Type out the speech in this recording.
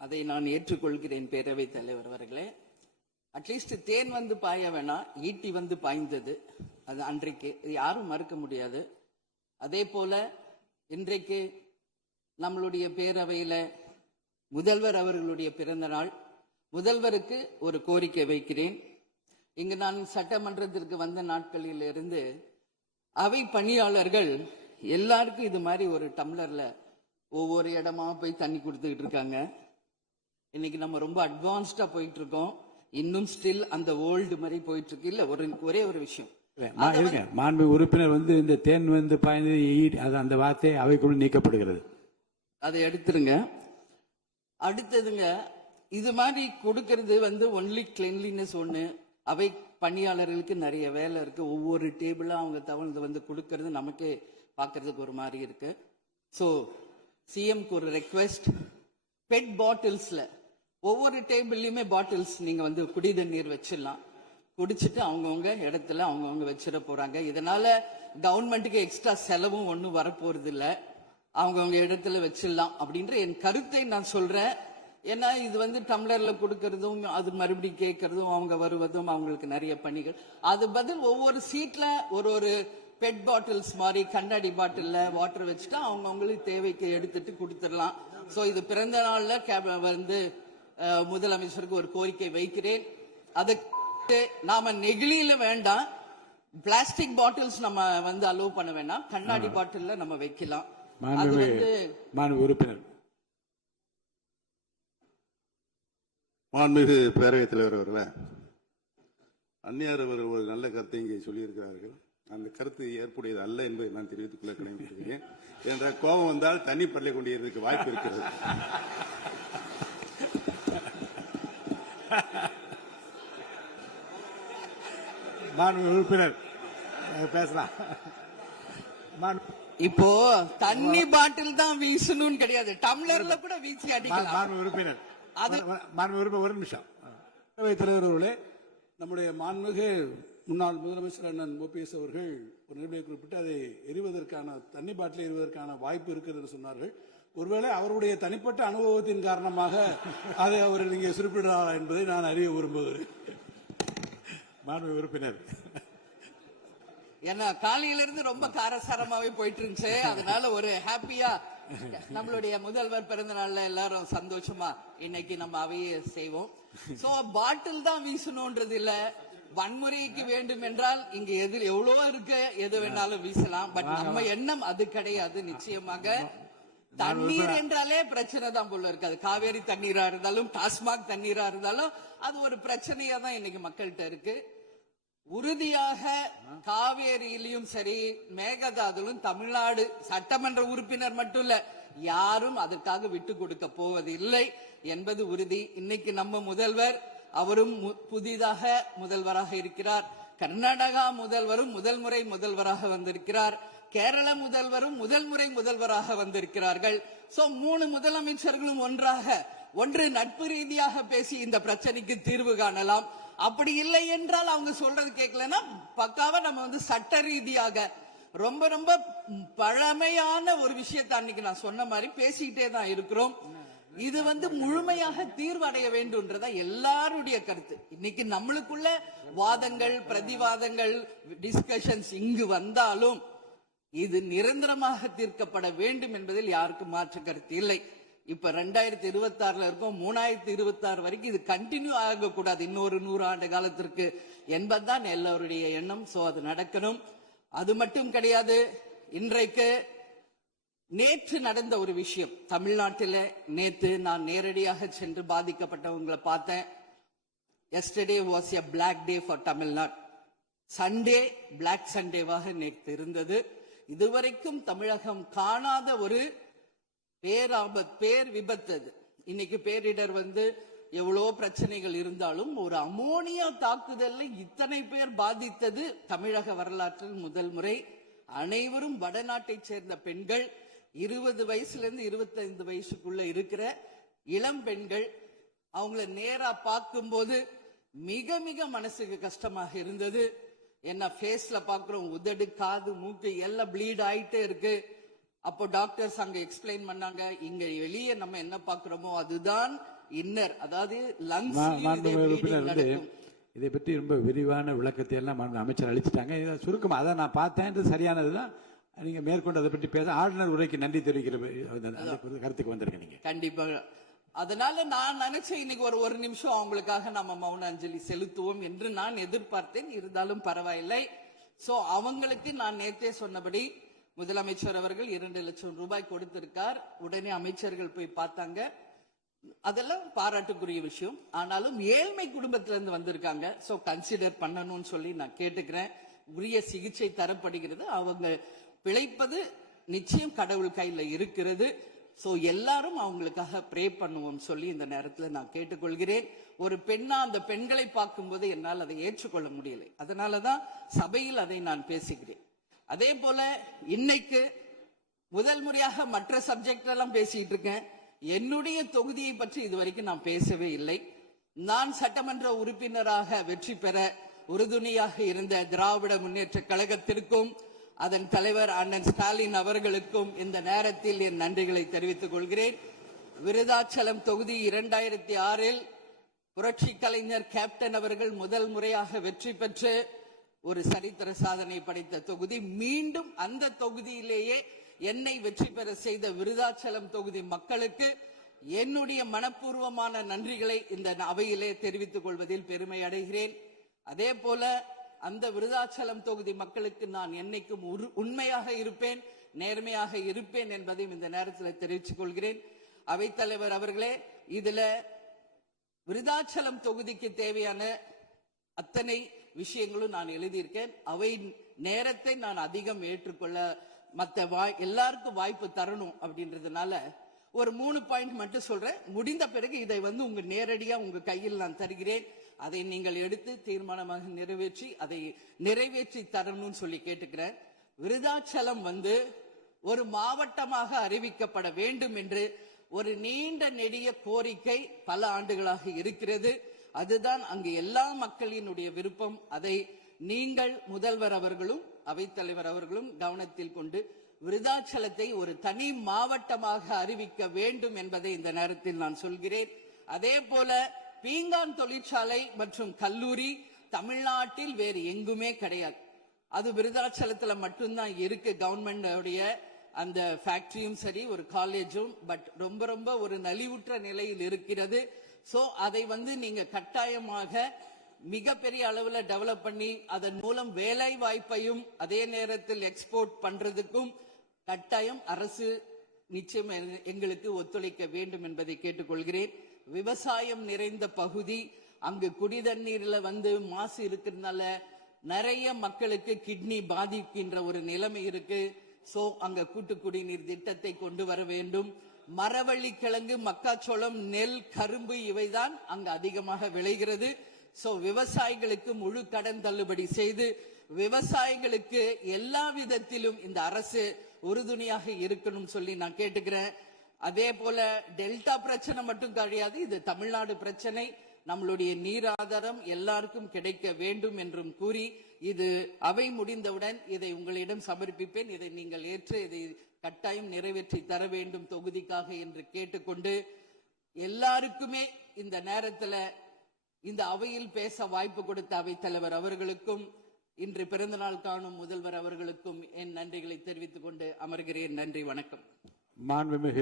அதை நான் ஏற்றுக்கொள்கிறேன் பேரவைத் தலைவர் அவர்களே. அட்லீஸ்ட் தேன் வந்து பாய வேணாம், ஈட்டி வந்து பாய்ந்தது. அது அன்றைக்கு யாரும் மறுக்க முடியாது. அதே போல இன்றைக்கு நம்மளுடைய பேரவையில முதல்வர் அவர்களுடைய பிறந்த நாள். முதல்வருக்கு ஒரு கோரிக்கை வைக்கிறேன். இங்கு நான் சட்டமன்றத்திற்கு வந்த நாட்களில் இருந்து அவை பணியாளர்கள் எல்லாருக்கும் இது மாதிரி ஒரு டம்ளர்ல ஒவ்வொரு இடமா போய் தண்ணி கொடுத்துக்கிட்டு இருக்காங்க. இன்னைக்கு நம்ம ரொம்ப அட்வான்ஸ்டா போயிட்டு இருக்கோம். இன்னும் ஸ்டில் அந்த ஓல்டு மாதிரி போயிட்டு இருக்கு. இல்ல ஒரே ஒரு விஷயம், மாண்பு உறுப்பினர் இந்த தேன் பாய்ந்து அந்த வார்த்தை அவைக்குள் நீக்கப்படுகிறது. அதை எடுத்துருங்க. அடுத்ததுங்க, இது மாதிரி கொடுக்கறது ஒன்லி கிளீன்லினஸ் ஒண்ணு. அவை பணியாளர்களுக்கு நிறைய வேலை இருக்கு. ஒவ்வொரு டேபிளா அவங்க தவழ்ந்து கொடுக்கறது நமக்கே பாக்குறதுக்கு ஒரு மாதிரி இருக்கு. சோ சிஎம்க்கு ஒரு ரெக்வெஸ்ட், பெட் பாட்டில்ஸ்ல ஒவ்வொரு டேபிள்லயுமே பாட்டில்ஸ் நீங்க குடி தண்ணீர் வச்சிடலாம். குடிச்சிட்டு அவங்கவுங்க இடத்துல அவங்கவுங்க வச்சிட போறாங்க. இதனால கவர்மெண்ட்டுக்கு எக்ஸ்ட்ரா செலவும் ஒன்னும் வரப்போறது இல்ல. அவங்கவுங்க இடத்துல வச்சிடலாம் அப்படின்ற என் கருத்தை நான் சொல்றேன். ஏன்னா இது டம்ளர்ல கொடுக்கறதும் அது மறுபடியும் கேட்கறதும் அவங்க வருவதும் அவங்களுக்கு நிறைய பணிகள். அது பதில் ஒவ்வொரு சீட்ல ஒரு பெட் பாட்டில்ஸ் மாதிரி கண்ணாடி பாட்டில்ல வாட்டர் வச்சுட்டா அவங்களுக்கு தேவைக்கு எடுத்துட்டு கொடுத்துடலாம். சோ இது பிறந்த நாள்ல முதலமைச்சருக்கு ஒரு கோரிக்கை வைக்கிறேன். அதுக்கு நாம நெகிழியில வேண்டாம், பிளாஸ்டிக் பாட்டில்ஸ் நம்ம அலோவ் பண்ண வேண்டாம், கண்ணாடி பாட்டில்ல நம்ம வைக்கலாம். உறுப்பினர் மாண்புமிகு பேரவைத் தலைவர் அவர்களே, அந்நியார் அவர் ஒரு நல்ல கருத்தை இங்கே சொல்லியிருக்கிறார்கள். அந்த கருத்து ஏற்புடையது அல்ல என்பதை நான் தெரிவித்துக் கொள்ள கடமைப்பட்டிருக்கிறேன். என்ற கோபம் வந்தால் தண்ணி பள்ளி கொண்டிருக்க வாய்ப்பு இருக்கிறது. உறுப்பினர் பேசலாம். இப்போ தண்ணி பாட்டில் தான் வீசணும் கிடையாது, டம்ளர்ல கூட வீசி அடிக்கலாம். உறுப்பினர் ஒரு நிமிஷம். தலைவர்களே, நம்முடைய மாண்புமிகு முன்னாள் முதலமைச்சர் அண்ணன் ஓபிஎஸ் அவர்கள் ஒரு நிலையை குறிப்பிட்டு அதை எரிவதற்கான தண்ணி பாட்டிலை எரிவதற்கான வாய்ப்பு இருக்கிறது என்று சொன்னார்கள். ஒருவேளை அவருடைய தனிப்பட்ட அனுபவத்தின் காரணமாக அதை அவர்கள் இங்கே குறிப்பிடுறாரா என்பதை நான் அறிய விரும்புகிறேன். மாண்பு உறுப்பினர், ஏன்னா காலையில இருந்து ரொம்ப காரசாரமாவே போயிட்டு இருந்துச்சு. அதனால ஒரு ஹாப்பியா நம்மளுடைய முதல்வர் பிறந்த நாள்ல எல்லாரும் சந்தோஷமா இன்னைக்கு நம்ம அவையை செய்வோம். சோ பாட்டில் தான் வீசணும்ன்றது இல்ல. வன்முறைக்கு வேண்டும் என்றால் இங்க எவ்வளவோ இருக்கு, எது வேணாலும் வீசலாம். பட் நம்ம எண்ணம் அது கிடையாது. நிச்சயமாக தண்ணீர் என்றாலே பிரச்சனை தான் போல இருக்கு. அது காவேரி தண்ணீரா இருந்தாலும் டாஸ்மாக் தண்ணீரா இருந்தாலும் அது ஒரு பிரச்சனையா தான் இன்னைக்கு மக்கள்கிட்ட இருக்கு. உறுதியாக காவேரியிலும் சரி மேகதாதுலும் தமிழ்நாடு சட்டமன்ற உறுப்பினர் மட்டும் இல்ல, யாரும் அதற்காக விட்டு கொடுக்க போவதில்லை என்பது உறுதி. இன்னைக்கு நம்ம முதல்வர் அவரும் புதிதாக முதல்வராக இருக்கிறார். கர்நாடகா முதல்வரும் முதல் முறை முதல்வராக வந்திருக்கிறார். கேரள முதல்வரும் முதல் முறை முதல்வராக வந்திருக்கிறார்கள். சோ 3 முதலமைச்சர்களும் ஒன்று நட்பு ரீதியாக பேசி இந்த பிரச்சனைக்கு தீர்வு காணலாம். அப்படி இல்லை என்றால் அவங்க சொல்றது கேட்கலன்னா பக்காவா நம்ம சட்ட ரீதியாக ரொம்ப ரொம்ப பழமையான ஒரு விஷயத்தை அன்னைக்கு நான் சொன்ன மாதிரி பேசிக்கிட்டே தான் இருக்கிறோம். இது முழுமையாக தீர்வடைய வேண்டும்ன்றதா எல்லாருடைய கருத்து. இன்னைக்கு நம்மளுக்குள்ள வாதங்கள் பிரதிவாதங்கள் டிஸ்கஷன்ஸ் இங்கு வந்தாலும் இது நிரந்தரமாக தீர்க்கப்பட வேண்டும் என்பதில் யாருக்கும் மாற்று கருத்து இல்லை. இப்ப 2026 இருக்கும், 3026 வரைக்கும் இது கண்டினியூ ஆகக்கூடாது, இன்னொரு 100 ஆண்டு காலத்திற்கு என்பதுதான் எல்லோருடைய எண்ணம். சோ அது நடக்கணும். அது மட்டும் கிடையாது, இன்றைக்கு நேற்று நடந்த ஒரு விஷயம் தமிழ்நாட்டில். நேற்று நான் நேரடியாக சென்று பாதிக்கப்பட்டவங்களை பார்த்தேன். yesterday was a black day for Tamil Nadu. Sunday black சண்டேவாக நேற்று இருந்தது. இதுவரைக்கும் தமிழகம் காணாத ஒரு பேர் விபத்து. இன்னைக்கு பேரிடர் எவ்வளோ பிரச்சனைகள் இருந்தாலும் ஒரு அமோனியா தாக்குதல்ல இத்தனை பேர் பாதித்தது தமிழக வரலாற்றில் முதல் முறை. அனைவரும் வடநாட்டை சேர்ந்த பெண்கள், 20 வயசுல இருந்து 25 வயசுக்குள்ள இருக்கிற இளம் பெண்கள். அவங்கள நேரா பார்க்கும்போது மிக மிக மனசுக்கு கஷ்டமாக இருந்தது. என்ன ஃபேஸ்ல பாக்குறோம், உதடு காது மூக்கு எல்லாம் ப்ளீட் ஆயிட்டே இருக்கு. அப்போ டாக்டர்ஸ் அங்க எக்ஸ்பிளைன் பண்ணாங்க, இங்க வெளியே நம்ம என்ன பாக்குறோமோ அதுதான் இன்னர், அதாவது மாண்புமிகு உறுப்பினர் வந்து இதை பற்றி ரொம்ப விரிவான விளக்கத்தை எல்லாம் அமைச்சர் அளிச்சுட்டாங்க. இதை சுருக்கமா அதை நான் பார்த்தேன், இது சரியானதுதான். நீங்க மேற்கொண்டு அதை பற்றி பேச ஆளுநர் உரைக்கு நன்றி தெரிவிக்கிற கருத்துக்கு வந்திருக்க நீங்க. கண்டிப்பா. அதனால நான் நினைச்சேன் இன்னைக்கு ஒரு நிமிஷம் அவங்களுக்காக நம்ம மௌன அஞ்சலி செலுத்துவோம் என்று நான் எதிர்பார்த்தேன். இருந்தாலும் பரவாயில்லை. சோ அவங்களுக்கு நான் நேற்றே சொன்னபடி முதலமைச்சர் அவர்கள் 2 லட்சம் ரூபாய் கொடுத்திருக்கார். உடனே அமைச்சர்கள் போய் பார்த்தாங்க. அதெல்லாம் பாராட்டுக்குரிய விஷயம். ஆனாலும் ஏழ்மை குடும்பத்திலிருந்து வந்திருக்காங்க. சோ கன்சிடர் பண்ணணும்னு சொல்லி நான் கேட்டுக்கிறேன். உரிய சிகிச்சை தரப்படுகிறது. அவங்க பிழைப்பது நிச்சயம் கடவுள் கையில இருக்கிறது. சோ எல்லாரும் அவங்களுக்காக ப்ரே பண்ணுவோம் சொல்லி இந்த நேரத்தில் நான் கேட்டுக்கொள்கிறேன். ஒரு பெண்ணா அந்த பெண்களை பார்க்கும்போது என்னால் அதை ஏற்றுக்கொள்ள முடியலை. அதனாலதான் சபையில் அதை நான் பேசுகிறேன். அதே போல இன்னைக்கு முதல் முறையாக மற்ற சப்ஜெக்ட் எல்லாம் பேசிட்டு இருக்கேன். என்னுடைய தொகுதியை பற்றி இதுவரைக்கும் நான் பேசவே இல்லை. நான் சட்டமன்ற உறுப்பினராக வெற்றி பெற உறுதுணையாக இருந்த திராவிட முன்னேற்ற கழகத்திற்கும் அதன் தலைவர் அண்ணன் ஸ்டாலின் அவர்களுக்கும் இந்த நேரத்தில் என் நன்றிகளை தெரிவித்துக் கொள்கிறேன். விருதாச்சலம் தொகுதி 2006 புரட்சி கலைஞர் கேப்டன் அவர்கள் முதல் முறையாக வெற்றி பெற்று ஒரு சரித்திர சாதனை படைத்த தொகுதி. மீண்டும் அந்த தொகுதியிலேயே என்னை வெற்றி பெற செய்த விருதாச்சலம் தொகுதி மக்களுக்கு என்னுடைய மனப்பூர்வமான நன்றிகளை இந்த அவையிலே தெரிவித்துக் கொள்வதில் பெருமை அடைகிறேன். அதே போல அந்த விருதாச்சலம் தொகுதி மக்களுக்கு நான் என்னைக்கும் உண்மையாக இருப்பேன், நேர்மையாக இருப்பேன் என்பதையும் இந்த நேரத்தில் தெரிவித்துக் கொள்கிறேன். அவைத்தலைவர் அவர்களே, இதுல விருதாச்சலம் தொகுதிக்கு தேவையான அத்தனை விஷயங்களும் நான் எழுதியிருக்கேன். அவை நேரத்தை நான் அதிகம் ஏற்றுக்கொள்ள எல்லாருக்கும் வாய்ப்பு தரணும் அப்படின்றதுனால ஒரு 3 பாயிண்ட் மட்டும் சொல்றேன். முடிந்த பிறகு இதை உங்க நேரடியா உங்க கையில் நான் தருகிறேன். அதை நீங்கள் எடுத்து தீர்மானமாக நிறைவேற்றி தரணும்னு சொல்லி கேட்டுக்கிறேன். விருதாச்சலம் ஒரு மாவட்டமாக அறிவிக்கப்பட வேண்டும் என்று ஒரு நீண்ட நெடிய கோரிக்கை பல ஆண்டுகளாக இருக்கிறது. அதுதான் அங்கு எல்லா மக்களினுடைய விருப்பம். அதை நீங்கள் முதல்வர் அவர்களும் அவைத்தலைவர் அவர்களும் கவனத்தில் கொண்டு விருதாச்சலத்தை ஒரு தனி மாவட்டமாக அறிவிக்க வேண்டும் என்பதை இந்த நேரத்தில் நான் சொல்கிறேன். அதே போல பீங்கான் தொழிற்சாலை மற்றும் கல்லூரி தமிழ்நாட்டில் வேறு எங்குமே கிடையாது. அது விருதாச்சலத்துல மட்டும்தான் இருக்கு. கவர்மெண்ட் அந்த ஃபேக்டரியும் சரி, ஒரு காலேஜும். பட் ரொம்ப ரொம்ப ஒரு நலிவுற்ற நிலையில் இருக்கிறது. சோ அதை நீங்க கட்டாயமாக மிகப்பெரிய அளவுல டெவலப் பண்ணி அதன் மூலம் வேலை வாய்ப்பையும் அதே நேரத்தில் எக்ஸ்போர்ட் பண்றதுக்கும் கட்டாயம் அரசு நிச்சயம் எங்களுக்கு ஒத்துழைக்க வேண்டும் என்பதை கேட்டுக்கொள்கிறேன். விவசாயம் நிறைந்த பகுதி, அங்கு குடிதண்ணீர்ல மாசு இருக்கிறதுனால நிறைய மக்களுக்கு கிட்னி பாதிக்கின்ற ஒரு நிலைமை இருக்கு. சோ அங்க கூட்டு குடிநீர் திட்டத்தை கொண்டு வர வேண்டும். மரவள்ளி கிழங்கு, மக்காச்சோளம், நெல், கரும்பு இவைதான் அங்கு அதிகமாக விளைகிறது. சோ விவசாயிகளுக்கு முழு கடன் தள்ளுபடி செய்து விவசாயிகளுக்கு எல்லா விதத்திலும் இந்த அரசு உறுதுணையாக இருக்கணும் சொல்லி நான் கேட்டுக்கிறேன். அதே போல டெல்டா பிரச்சனை மட்டும் கிடையாது, இது தமிழ்நாடு பிரச்சனை. நம்மளுடைய நீர் ஆதாரம் எல்லாருக்கும் கிடைக்க வேண்டும் என்றும் கூறி இது அவை முடிந்தவுடன் இதை உங்களிடம் சமர்ப்பிப்பேன். இதை நீங்கள் ஏற்று இதை கட்டாயம் நிறைவேற்றி தர வேண்டும் தொகுதிக்காக என்று கேட்டுக்கொண்டு, எல்லாருக்குமே இந்த நேரத்தில் இந்த அவையில் பேச வாய்ப்பு கொடுத்த அவைத்தலைவர் அவர்களுக்கும் இன்று பிறந்தநாள் காணும் முதல்வர் அவர்களுக்கும் என் நன்றிகளை தெரிவித்துக் கொண்டு அமர்கிறேன். நன்றி, வணக்கம். மாண்புமிகு